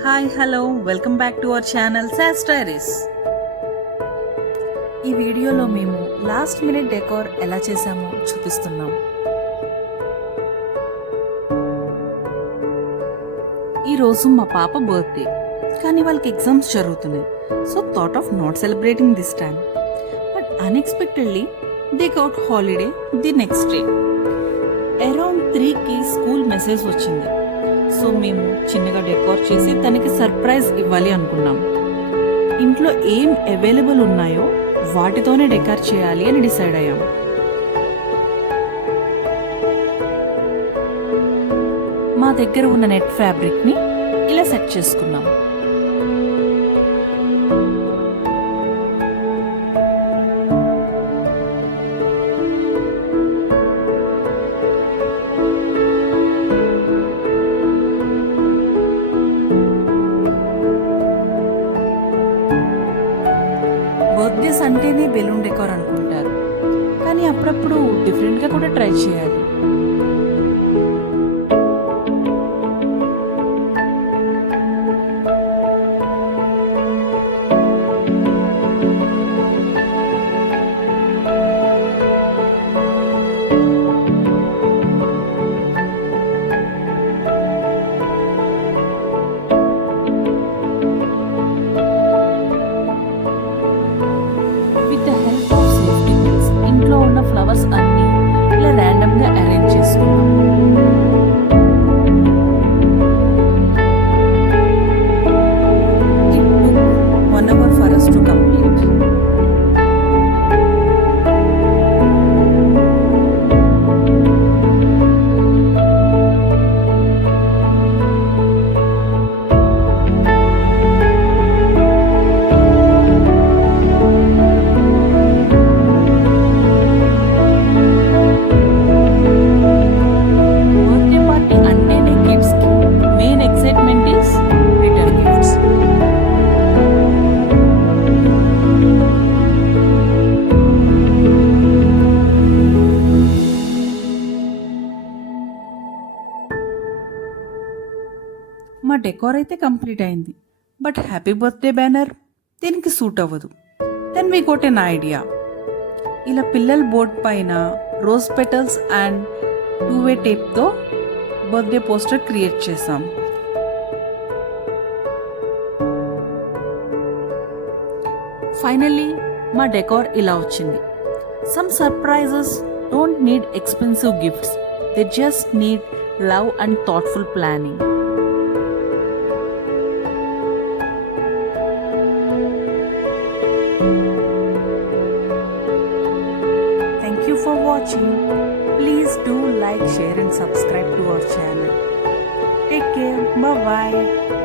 Hi hello welcome back to our channel sauce diaries. ఈ వీడియోలో మేము లాస్ట్ మినిట్ డెకోర్ ఎలా చేసామో చూపిస్తున్నాం. ఈరోజు మా పాప బర్త్డే, కానీ వాళ్ళకి ఎగ్జామ్స్ జరుగుతున్నాయి. So thought of not celebrating this time, but unexpectedly they got holiday the next day. Around 3కి స్కూల్ మెసేజ్ వచ్చింది. సో మేము చిన్నగా డెకోర్ చేసి తనకి సర్ప్రైజ్ ఇవ్వాలి అనుకున్నాం. ఇంట్లో ఏం అవైలబుల్ ఉన్నాయో వాటితోనే డెకోర్ చేయాలి అని డిసైడ్ అయ్యాం. మా దగ్గర ఉన్న నెట్ ఫ్యాబ్రిక్ని ఇలా సెట్ చేసుకున్నాం. బర్త్డేస్ అంటేనే బెలూన్ డెకోర్ అనుకుంటారు, కానీ అప్పుడప్పుడు డిఫరెంట్గా కూడా ట్రై చేయాలి. ఇంట్లో ఉన్న ఫ్లవర్స్ అన్ని ఇలా ర్యాండమ్ గా అరేంజ్ చేసుకున్నాం. It took 1 hour for us to complete. మా డెకోర్ అయితే కంప్లీట్ అయింది, బట్ హ్యాపీ బర్త్డే బ్యానర్ దీనికి సూట్ అవ్వదు. Then we got an idea. ఇలా పిల్లల బోర్డ్ పైన రోజ్ పెటల్స్ అండ్ 2-way టేప్తో బర్త్డే పోస్టర్ క్రియేట్ చేసాం. ఫైనల్లీ మా డెకోర్ ఇలా వచ్చింది. Some surprises don't need expensive gifts, they just need love and thoughtful planning. Thank you for watching. Please do like, share and subscribe to our channel. Take care. Bye bye.